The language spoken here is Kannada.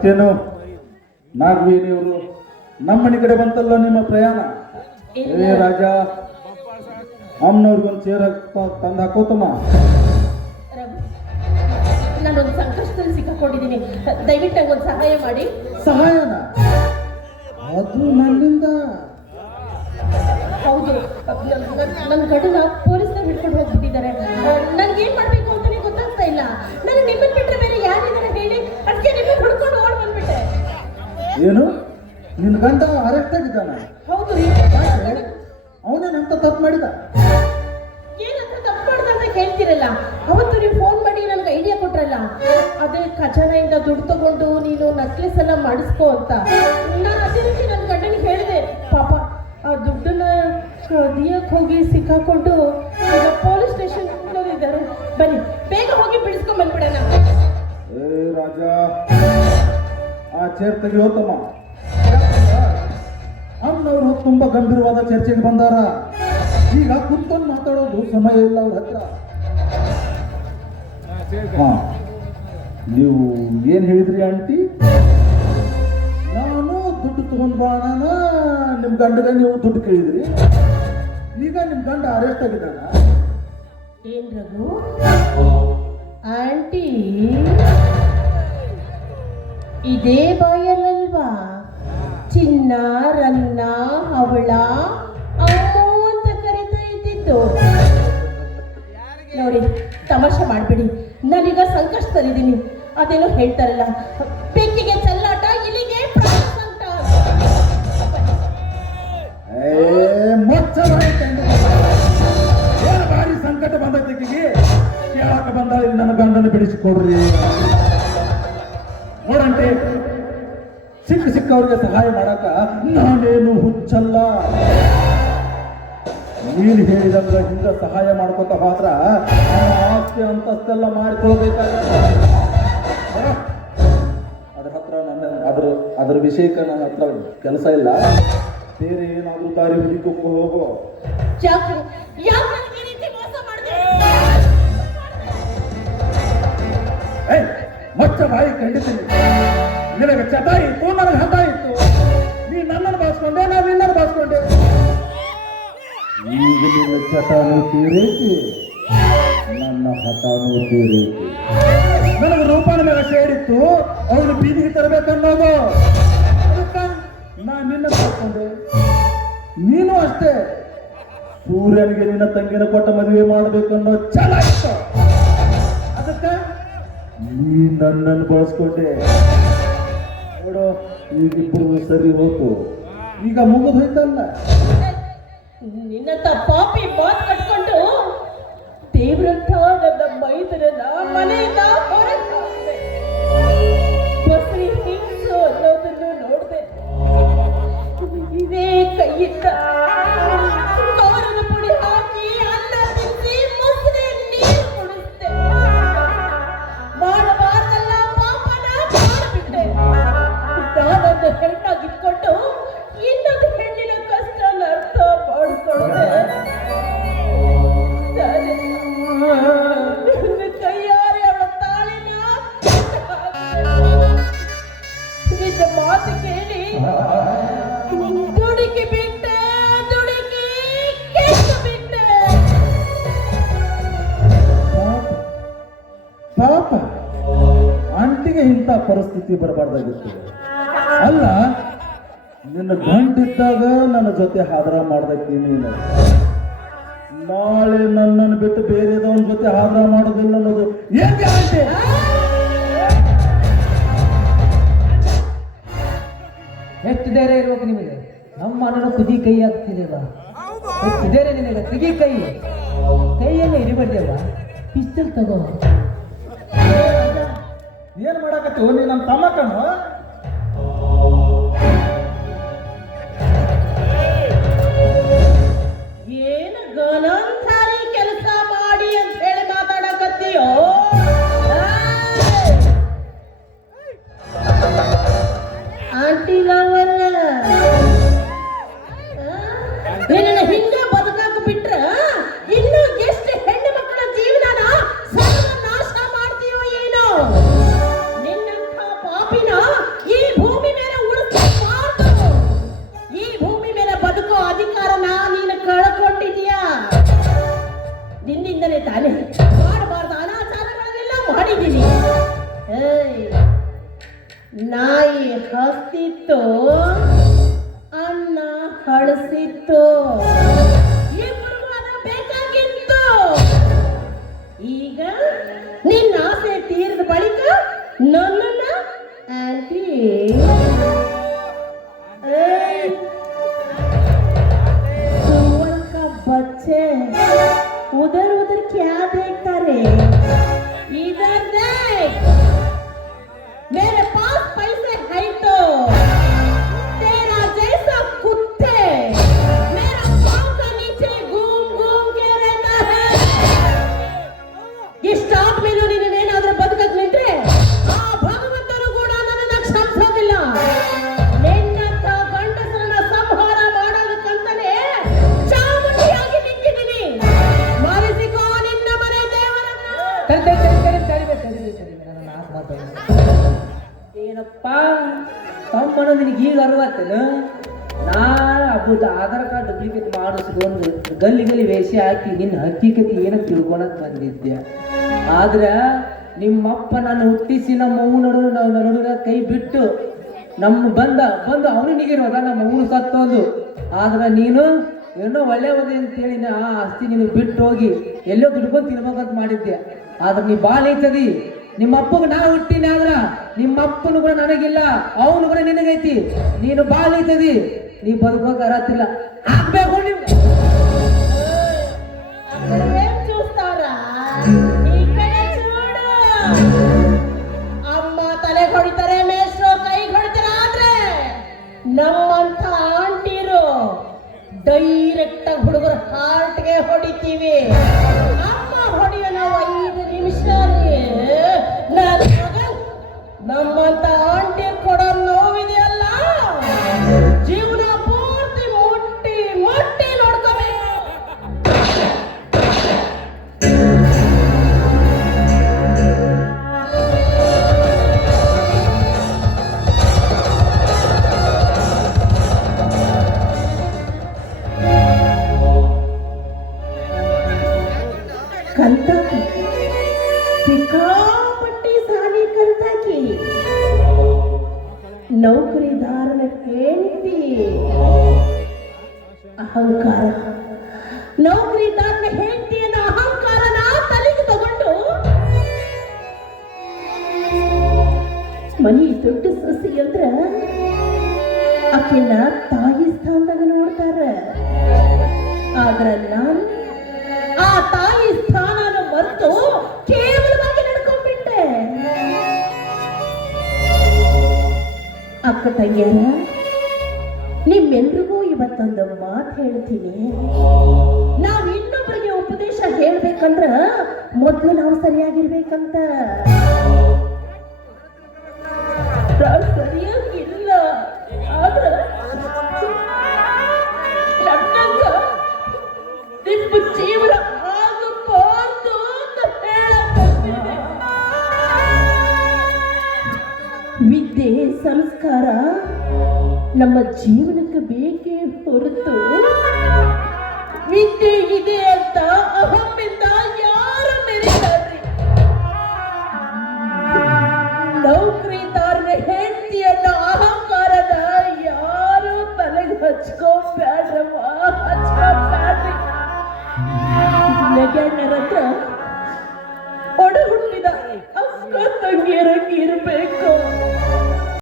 ಮತ್ತೇನು ನಾಗವೇಣಿಯವರು ನಮ್ಮನೆ ಕಡೆ ಬಂತಲ್ಲ ನಿಮ್ಮ ಪ್ರಯಾಣ? ಏ ರಾಜ, ಅಮ್ಮನವ್ರಿಗೊಂದು ಚೇರ್ ತಂದು ಹಾಕೋತಮ್ಮ. ನಾನೊಂದು ಸಂಕಷ್ಟದಲ್ಲಿ ಸಿಕ್ಕಾಕೊಂಡಿದ್ದೀನಿ, ದಯವಿಟ್ಟು ನಂಗೊಂದು ಸಹಾಯ ಮಾಡಿ. ಸಹಾಯನ? ಅದು ನನ್ನಿಂದ? ಹೌದು, ನನ್ನ ಗಂಡನ ಪೊಲೀಸ್ನವ್ರು ಹಿಡ್ಕೊಂಡು ಹೋಗ್ಬಿಟ್ಟಿದ್ದಾರೆ. ನನ್ಗೆ ಏನ್ ಮಾಡ್ಬೇಕು ಅಂತಾನೆ ಗೊತ್ತಾಗ್ತಾ ಇಲ್ಲ. ನನಗೆ ನಿಮ್ಮನ್ನ ಬಿಟ್ಟರೆ ಬೇರೆ ಯಾರಿದ್ದಾರೆ ಹೇಳಿ? ಅದಕ್ಕೆ ನಿಮ್ಮನ್ನ ಹುಡ್ಕೊಂಡು ಓಡ್ ಬಂದ್ಬಿಟ್ಟೆ. ಏನು, ನಿನ್ನ ಗಂಡ ಅರೆಸ್ಟ್ ಆಗಿದ್ದಾನ? ಹೌದು. ಅವನೇನಂತ ತಪ್ಪು ಮಾಡಿದ? ಏನಂತ ತಪ್ಪು ಮಾಡ್ದ ಅಂತ ಕೇಳ್ತಿರಲ್ಲ. ಅವತ್ತು ನೀವು ಫೋನ್ ಮಾಡಿ ನನ್ಗೆ ಐಡಿಯಾ ಕೊಟ್ರಲ್ಲ, ಅದೇ ಖಜಾನೆಯಿಂದ ದುಡ್ಡು ತಗೊಂಡು ನೀನು ನೆಕ್ಲೆಸ್ ಎಲ್ಲ ಮಾಡಿಸ್ಕೋ ಅಂತ. ನಾನು ಅದೇ ರೀತಿ ನನ್ನ ಗಂಡನಿಗೆ ಹೇಳಿದೆ. ಪಾಪ ಆ ದುಡ್ಡನ್ನ ಕದಿಯಕ್ಕೆ ಹೋಗಿ ಸಿಕ್ಕಾಕೊಂಡು ಈಗ ಪೊಲೀಸ್ ಸ್ಟೇಷನ್ ಇದ್ದಾರೆ. ಬನ್ನಿ ಬೇಗ ಹೋಗಿ ಬಿಡಿಸ್ಕೊಂಡ್ ಬಂದ್ಬಿಡೋಣ. ಏ ರಾಜ, ಆ ಚೇರ್ ತೆಗಿಯೋತಮ್ಮ. ಅಮ್ಮನವರು ತುಂಬಾ ಗಂಭೀರವಾದ ಚರ್ಚೆಗೆ ಬಂದಾರ. ಈಗ ಕುತ್ಕೊಂಡು ಮಾತಾಡೋದು ಸಮಯ ಇಲ್ಲ ಅವ್ರ ಹತ್ರ. ಹಾ, ನೀವು ಏನ್ ಹೇಳಿದ್ರಿ ಆಂಟಿ? ನಾನು ದುಡ್ಡು ತಗೊಂಡ್ ಬಾಣ, ನಿಮ್ ಗಂಡಗ ನೀವು ದುಡ್ಡು ಕೇಳಿದ್ರಿ. ಈಗ ನಿಮ್ ಗಂಡ ಅರೆಸ್ಟ್ ಆಗಿದ್ದಾನ? ಏನ್ ರಘು ಆಂಟಿ ಇದೇ ಬಾಯಲ್ಲಲ್ವಾ ಚಿನ್ನ ರನ್ನ ಅವಳ ಅಮ್ಮು ಅಂತ ಕರೀತಾ ಇದ್ದಿದ್ದು? ನೋಡಿ, ತಮಾಷೆ ಮಾಡ್ಬೇಡಿ. ನಾನೀಗ ಸಂಕಷ್ಟದಲ್ಲಿದ್ದೀನಿ. ಅದೇನೋ ಹೇಳ್ತಾರಲ್ಲ, ಬೆಕ್ಕಿಗೆ ಚೆಲ್ಲಾಟ, ಇಲ್ಲಿಗೆ ಪ್ರಾಣ ಸಂಕಟ. ಭಾರಿ ಸಂಕಟ ಬಂದೈತಿಗೆ ಕೇಳಾಕ ಬಂದ. ನನ್ನ ಗಂಡನ ಬಿಡಿಸಿಕೊಡ್ರಿ ನೋಡಂತೆ. ಸಿಕ್ಕವ್ರಿಗೆ ಸಹಾಯ ಮಾಡಾಕ ನಾನೇನು ಹುಚ್ಚಲ್ಲ. ನೀನು ಹೇಳಿದಂಗ ಹಿಂಗ ಸಹಾಯ ಮಾಡ್ಕೋತ ಮಾತ್ರ ನನ್ನ ಆಸ್ತಿ ಅಂತಸ್ತೆಲ್ಲ ಮಾಡಿಕೊಳ್ಬೇಕಾಗಲ್ಲ. ಅದ್ರ ಹತ್ರ ಅದ್ರ ವಿಷಯಕ್ಕೆ ನನ್ನ ಹತ್ರ ಕೆಲಸ ಇಲ್ಲ. ಬೇರೆ ಏನಾದ್ರೂ ದಾರಿ ಹುಡುಕಕ್ಕೆ ಹೋಗೋ. ಮಚ್ಚ ಬಾಯಿ ಖಂಡಿತೀನಿ. ನಿನಗೆ ಚಟ ಇತ್ತು, ನನಗೆ ಹಠ ಇತ್ತು. ನೀ ನನ್ನನ್ನು ಬಾಸ್ಕೊಂಡೆ, ನಾನು ನಿನ್ನನ್ನು ಬಾಸ್ಕೊಂಡೆ. ಈಗ ನಿನ್ನ ಚಟನೂ ತೀರೈತಿ, ನನ್ನ ಹಠನೂ ತೀರೈತಿ. ನನಗೆ ರೂಪನ ಮೇಲೆ ಸೇರಿತ್ತು, ಅವನು ಬೀದಿಗೆ ತರಬೇಕನ್ನೋದು. ಅದಕ್ಕೆ ನಾನು ನಿನ್ನ ಬಾಸ್ಕೊಂಡೆ. ನೀನು ಅಷ್ಟೇ, ಸೂರ್ಯನಿಗೆ ನಿನ್ನ ತಂಗಿನ ಕೊಟ್ಟ ಮದುವೆ ಮಾಡಬೇಕನ್ನೋ ಛಲ ಇತ್ತು. ಅದಕ್ಕೆ ನೀ ನನ್ನನ್ನು ಬಳಸ್ಕೊಂಡೆ. ನೋಡು, ಈಗಿಬ್ಬರು ಸರಿ ಹೋತು. ಈಗ ಮುಗಿದು ಹೋಯ್ತಲ್ಲ. ನಿನ್ನಂತ ಪಾಪಿ ಮಾತು ಕಟ್ಕೊಂಡು ದೇವ್ರಂತ ನನ್ನ ಮೈದರನ್ನ ಮನೆಯಿಂದ ಹೊರಗೆ ಹಾಕಿದೆ. ಬಸ್ರಿ ಹಿಂಸು ಅನ್ನೋದನ್ನು ನೋಡಿದೆ. ಇದೇ ಕೈಯಿಂದ ಖಾರದ ಪುಡಿ ಹಾಕಿ ಅನ್ನ ತಿನ್ನಿಸಿ ಮೊಸರೆ ನೀರು ಕುಡಿಸ್ದೆ. ಮಾಡಬಾರ್ದಲ್ಲ ಪಾಪನ ಮಾಡಿಬಿಟ್ಟೆ. ನಾನೊಂದು ಹೆಣ್ಣಾಗಿಟ್ಕೊಂಡು ಇನ್ನೊಂದು ಹೆಣ್ಣಿನ ಕಷ್ಟನ ಅರ್ಥ ಮಾಡಿಕೊಳ್ಳದೆ ಕೈಯಾರೆ ಅವಳ ತಾಳಿನ ನಿನ್ನ ಮಾತು ಕೇಳಿ ದುಡುಕಿ ಬಿಟ್ಟೆ, ದುಡುಕಿ ಕೆಟ್ಟು ಬಿಟ್ಟೆ. ಪಾಪ ಆಂಟಿಗೆ ಇಂಥ ಪರಿಸ್ಥಿತಿ ಬರಬಾರ್ದಾಗಿತ್ತು. ಅಲ್ಲ, ನಿನ್ನ ಗಂಟಿದ್ದಾಗ ನನ್ನ ಜೊತೆ ಹಾದ್ರ ಮಾಡ್ದಕ್ಕೆ ನೀನು ನಾಳೆ ನನ್ನನ್ನು ಬಿಟ್ಟು ಬೇರೆದವನ ಜೊತೆ ಹಾದ್ರ ಮಾಡೋದಿಲ್ಲ ಅನ್ನೋದು ಏನ್ ಗ್ಯಾರಂಟಿ? ಎಷ್ಟು ಧೈರ್ಯ ಇರ್ಬೇಕು ನಿಮಗೆ? ನಮ್ಮ ಅಣ್ಣನ ಕುದಿ ಕೈ ಆಗ್ತಿಲ್ಲ. ಎಷ್ಟು ಧೈರ್ಯ ನಿನಗೆ? ತೆಗಿ ಕೈಯೆಲ್ಲ ಇರಿಬಾರ್ದೇವ. ಪಿಸ್ತಲ್ ತಗೋ. ಏನ್ ಮಾಡಕತ್ತಿ ನೀ? ನಮ್ಮ ತಮ್ಮಕ್ಕನು ಏನು ಗನಂತಾರಿ ಕೆಲಸ ಮಾಡಿ ಅಂತ ಹೇಳಿ ಮಾತಾಡಕತ್ತೀಯೋ? ಆಂಟಿ ನಾವಲ್ಲ. ನಿನ್ನ ಹಿಂಗ ಬದುಕಾಕ ಬಿಟ್ರ ಇನ್ನು ಎಷ್ಟು ಹೆಣ್ಣು ಮಕ್ಕಳ ಜೀವನನ ಸರ್ವನಾಶ ಮಾಡ್ತೀಯೋ ಏನೋ? ನಿನ್ನಂಥ ಪಾಪಿನ ಬಡಿಸಿತ್ತು, ಅನ್ನ ಹಳಸಿತ್ತು, ಇಬ್ಬರಿಗೂ ಅದು ಬೇಕಾಗಿತ್ತು. ಈಗ ನಿನ್ನ ಆಸೆ ತೀರಿದ ಬಳಿಕ ನನ್ನನ್ನ ಆಂಟಿ का बच्चे उधर उधर क्या देखता रे? इधर देख, मेरे पास पैसे है तो तेरा जैसा कुत्ते मेरा पाँव के नीचे घूम घूम के रहता है. ಇಷ್ಟಾದ್ಮೇಲೂ ನೀನೇನಾದ್ರೂ ಬದುಕಕ್ ನಿಂತ್ರೆ ಆ ಭಗವಂತನು ಕೂಡ ನನ್ನನ್ನ ಕ್ಷಮಿಸೋದಿಲ್ಲ. ನಿನ್ನಂತ ಗಂಡಸರನ್ನ ಸಂಹಾರ ಮಾಡೋದಕ್ಕಂತಾನೆ ಚಾಮುಂಡಿಯಾಗಿ ನಿಂತಿದ್ದೀನಿ. ಮರೆಸಿಕೋ ನಿನ್ನ ಮನೆ ದೇವರನ್ನ. ಏನಪ್ಪ ತಮ್ಮನ ನಿನಗೆ ಈಗ ಅರ್ವತ್ತೇನ? ನಾ ಅಬ್ಬದ ಆಧಾರ್ ಕಾರ್ಡ್ ಡೂಪ್ಲಿಕೇಟ್ ಮಾಡಿಸ್ಕೊಂಡು ಗಲ್ಲಿ ಗಲ್ಲಿ ವೇಷ ಹಾಕಿ ನಿನ್ನ ಹಕ್ಕಿಕತೆ ಏನೋ ತಿಳ್ಕೊಳಕ್ ಬಂದಿದ್ದೆ. ಆದ್ರೆ ನಿಮ್ಮಪ್ಪ ನಾನು ಹುಟ್ಟಿಸಿ ನಮ್ಮ ಅವ್ವ ನಡುಗ ಕೈ ಬಿಟ್ಟು ಬಂದು ಅವನು ನಿಗಿರೋದ ನಮ್ಮ ಅವನು ಸತ್ತೋದು. ಆದ್ರೆ ನೀನು ಏನೋ ಒಳ್ಳೆಯದೇ ಅಂತೇಳಿ ಆ ಆಸ್ತಿ ನೀನು ಬಿಟ್ಟು ಹೋಗಿ ಎಲ್ಲೋ ದುಡ್ಕೊಂಡು ತಿನ್ಬೇಕಂತ ಮಾಡಿದ್ದೆ. ಆದ್ರೆ ನೀ ಬಾಲ್ ಐತದಿ. ನಿಮ್ಮ ಅಪ್ಪಗೆ ನಾ ಹುಟ್ಟಿನ ಆದ್ರ ನಿಮ್ಮ ಅಪ್ಪನು ಕೂಡ ನನಗಿಲ್ಲ, ಅವನು ಕೂಡ ನಿನಗೈತಿ. ನೀನು ಬಾಲ್ ಐತದಿ, ನೀ ಬದುಕೋಕೆ ಅರತ್ತಿಲ್ಲ. ಆಗ್ಬೇಕು ನೀವು ಏನ್ చూస్తారా? ಈ ಕಡೆ ನೋಡು. ಅಮ್ಮ ತಲೆ ಹೊಡಿತಾರೆ, ಮೇಷ್ಟ್ರು ಕೈ ಹೊಡಿತಾರೆ. ಆದ್ರೆ ನಮ್ಮಂತ ಆಂಟಿರು ಡೈರೆಕ್ಟ್ ಆಗಿ ಹುಡುಗರ ಹಾರ್ಟ್ಗೆ ಹೊಡಿತೀವಿ. ಅಮ್ಮ ಹೊಡೆಯೋ ನಾವು 5 ನಿಮಿಷ. ನಮ್ಮಂತ ಆಂಟಿ ಕೊಡೋ ನೋವಿದೆಯಲ್ಲ, ಜೀವನ ಪೂರ್ತಿ ಮುಟ್ಟಿ ಮುಟ್ಟಿ ನೋಡ್ಕೋಬೇಕು. ಕಲ್ತಾಕಿ ಸಿಕ್ಕಾಪಟ್ಟಿ ಸಾಲಿ ಕಲ್ತಾಕಿ ನೌಕರಿದಾರನ ಹೆಂಡತಿ ಅಹಂಕಾರ. ನೌಕರಿದಾರನ ಹೆಂಡತಿಯನ್ನ ಅಹಂಕಾರನ ತಲೆಗೆ ತಗೊಂಡು ಮನಿ ದೊಡ್ಡ ಸೊಸಿ ಅಂದ್ರ ಆಕೆನ ತಾಯಿ ಸ್ಥಾನದಾಗ ನೋಡ್ತಾರ. ಆದ್ರ ನಾನು ಆ ತಾಯಿ ಸ್ಥಾನನ ಮರೆತು ಕೇವಲವಾಗಿ ನಡ್ಕೊಂಡ್ಬಿಟ್ಟೆ. ಅಕ್ಕ ತಂಗಿಯರ, ನಿಮ್ಮೆಲ್ರಿಗೂ ಇವತ್ತೊಂದು ಮಾತು ಹೇಳ್ತೀನಿ. ನಾವು ಇನ್ನೊಬ್ಬರಿಗೆ ಉಪದೇಶ ಹೇಳ್ಬೇಕಂದ್ರ ಮೊದಲು ನಾವು ಸರಿಯಾಗಿರ್ಬೇಕಂತ. ನಾವು ಸರಿಯಾಗಿಲ್ಲ ಆದ್ರ ನನ್ನಂಗ ನಿಮ್ಮ ಜೀವನ ಆಗಬಾರ್ದು ಅಂತ ಹೇಳಕ್ಕೆ ವಿದ್ಯೆ ಸಂಸ್ಕಾರ ನಮ್ಮ ಜೀವನಕ್ಕೆ ಬೇಕೇ ಹೊರತು ವಿದ್ಯೆ ಇದೆ ಅಂತ ಅಹಮಿಂದ